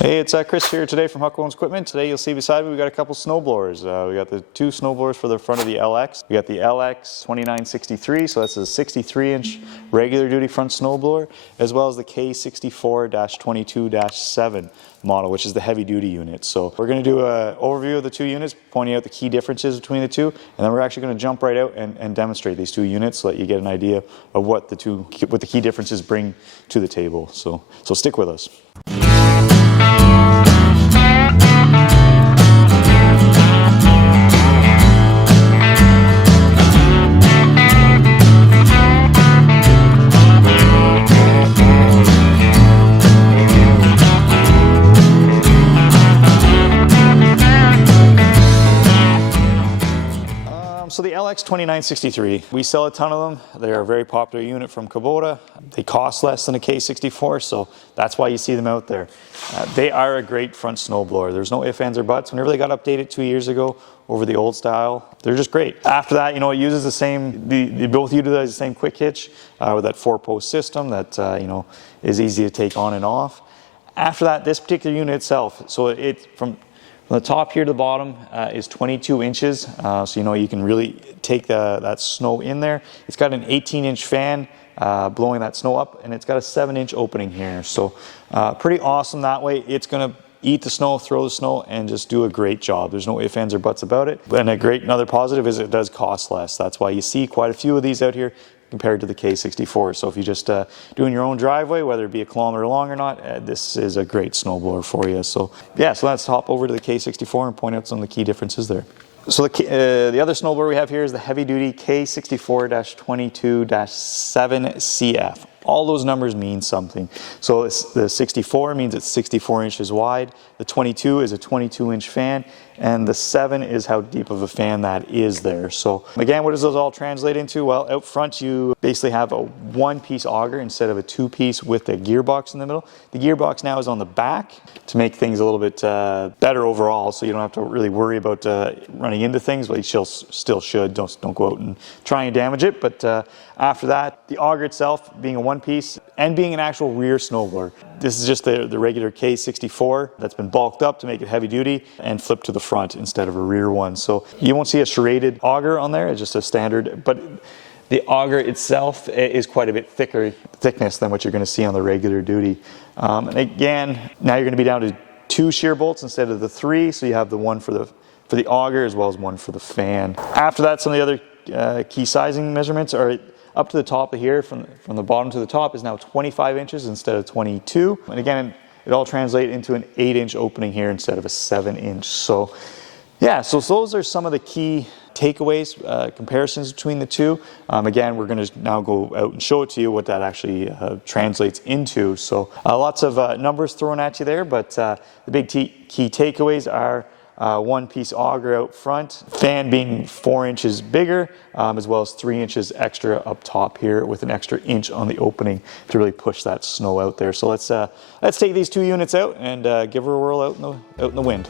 Hey, it's Chris here today from Huckabones Equipment. Today you'll see beside me we got a couple snowblowers. We got the two snowblowers for the front of the LX. We got the LX2963, so that's a 63-inch regular duty front snowblower, as well as the K64-22-7 model, which is the heavy duty unit. So we're going to do an overview of the two units, pointing out the key differences between the two, and then we're actually going to jump right out and demonstrate these two units so that you get an idea of what the key differences bring to the table. So stick with us. So the LX2963, we sell a ton of them. They're a very popular unit from Kubota. They cost less than a K64, so that's why you see them out there. They are a great front snowblower. There's no ifs, ands, or buts. Whenever they got updated 2 years ago over the old style, they're just great. After that, it uses the same, they both utilize the same quick hitch with that 4-post system that, is easy to take on and off. After that, this particular unit itself, so from the top here to the bottom is 22 inches, so you can really take that snow in there. It's got an 18-inch fan blowing that snow up, and it's got a 7-inch opening here. So pretty awesome that way. It's going to eat the snow, throw the snow, and just do a great job. There's no ifs, ands, or buts about it. And another positive is it does cost less. That's why you see quite a few of these out here compared to the K64. So if you're just doing your own driveway, whether it be a kilometer long or not, this is a great snowblower for you. So yeah, so let's hop over to the K64 and point out some of the key differences there. So the other snowblower we have here is the heavy duty K64-22-7CF. All those numbers mean something. So the 64 means it's 64 inches wide, the 22 is a 22-inch fan, and the 7 is how deep of a fan that is there. So again, what does those all translate into? Well, out front you basically have a one-piece auger instead of a two-piece with a gearbox in the middle. The gearbox now is on the back to make things a little bit better overall, so you don't have to really worry about running into things. Well, you still should. Don't go out and try and damage it. But after that, the auger itself being a one-piece and being an actual rear snowblower. This is just the regular K64 that's been bulked up to make it heavy duty and flipped to the front instead of a rear one. So you won't see a serrated auger on there, it's just a standard, but the auger itself is quite a bit thickness than what you're going to see on the regular duty. And again, now you're going to be down to 2 shear bolts instead of the 3, so you have the one for the auger as well as one for the fan. After that, some of the other key sizing measurements are up to the top of here, from the bottom to the top is now 25 inches instead of 22. And again, it all translates into an 8-inch opening here instead of a 7-inch. So yeah, so those are some of the key takeaways, comparisons between the two. Again, we're going to now go out and show it to you what that actually translates into. So lots of numbers thrown at you there, but the big key takeaways are one-piece auger out front, fan being 4 inches bigger, as well as 3 inches extra up top here with an extra inch on the opening to really push that snow out there. So let's take these two units out and give her a whirl out in the wind.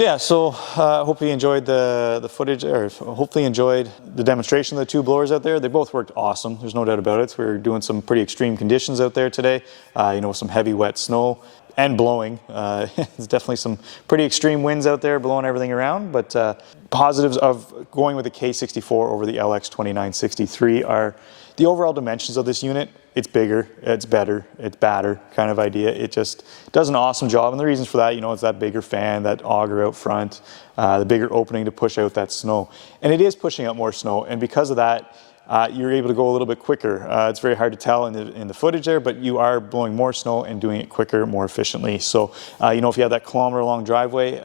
Hopefully you enjoyed the footage, or hopefully enjoyed the demonstration of the two blowers out there. They both worked awesome. There's no doubt about it. We're doing some pretty extreme conditions out there today. Some heavy wet snow and blowing. There's definitely some pretty extreme winds out there blowing everything around. But positives of going with the K64 over the LX2963 are the overall dimensions of this unit. It's bigger, it's better, it's badder kind of idea. It just does an awesome job. And the reasons for that, it's that bigger fan, that auger out front, the bigger opening to push out that snow. And it is pushing out more snow. And because of that, you're able to go a little bit quicker. It's very hard to tell in the footage there, but you are blowing more snow and doing it quicker, more efficiently. So, if you have that kilometer-long driveway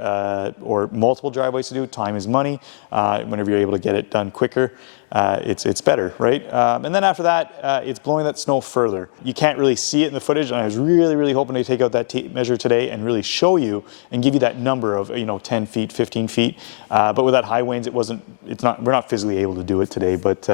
or multiple driveways to do, time is money. Whenever you're able to get it done quicker, it's better, right? And then after that, it's blowing that snow further. You can't really see it in the footage, and I was really, really hoping to take out that tape measure today and really show you and give you that number of 10 feet, 15 feet. But with that high winds, we're not physically able to do it today, but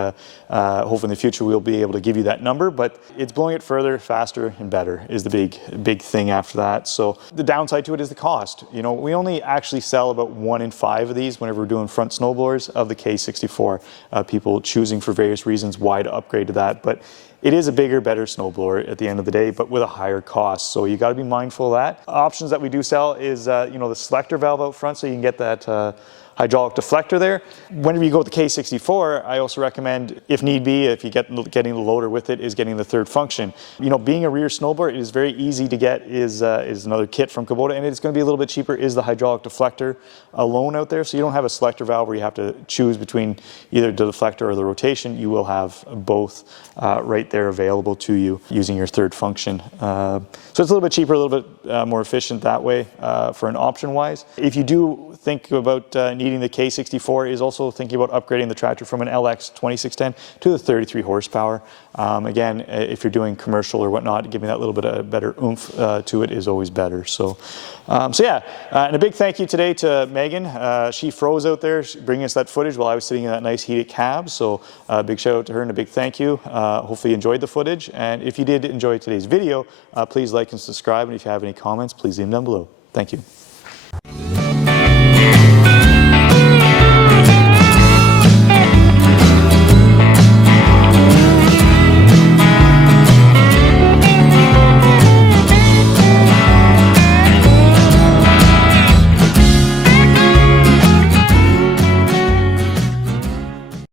hopefully in the future we'll be able to give you that number. But it's blowing it further, faster, and better is the big thing after that. So the downside to it is the cost. We only actually sell about 1 in 5 of these whenever we're doing front snowblowers of the K64. People choosing for various reasons why to upgrade to that, but it is a bigger, better snowblower at the end of the day, but with a higher cost. So you got to be mindful of that. Options that we do sell is the selector valve out front, so you can get that hydraulic deflector there. Whenever you go with the K64, I also recommend, if need be, if you getting the loader with it, is getting the third function. Being a rear snowblower, it is very easy to get. Is another kit from Kubota, and it's going to be a little bit cheaper. Is the hydraulic deflector alone out there? So you don't have a selector valve where you have to choose between either the deflector or the rotation. You will have both right there available to you using your third function. So it's a little bit cheaper, a little bit more efficient that way for an option-wise. If you do think about needing the K64, is also thinking about upgrading the tractor from an LX2610 to the 33 horsepower. Again, if you're doing commercial or whatnot, giving that little bit of better oomph to it is always better. And a big thank you today to Megan. She froze out there, bringing us that footage while I was sitting in that nice heated cab. So big shout out to her and a big thank you. Hopefully you enjoyed the footage. And if you did enjoy today's video, please like and subscribe. And if you have any comments, please leave them down below. Thank you.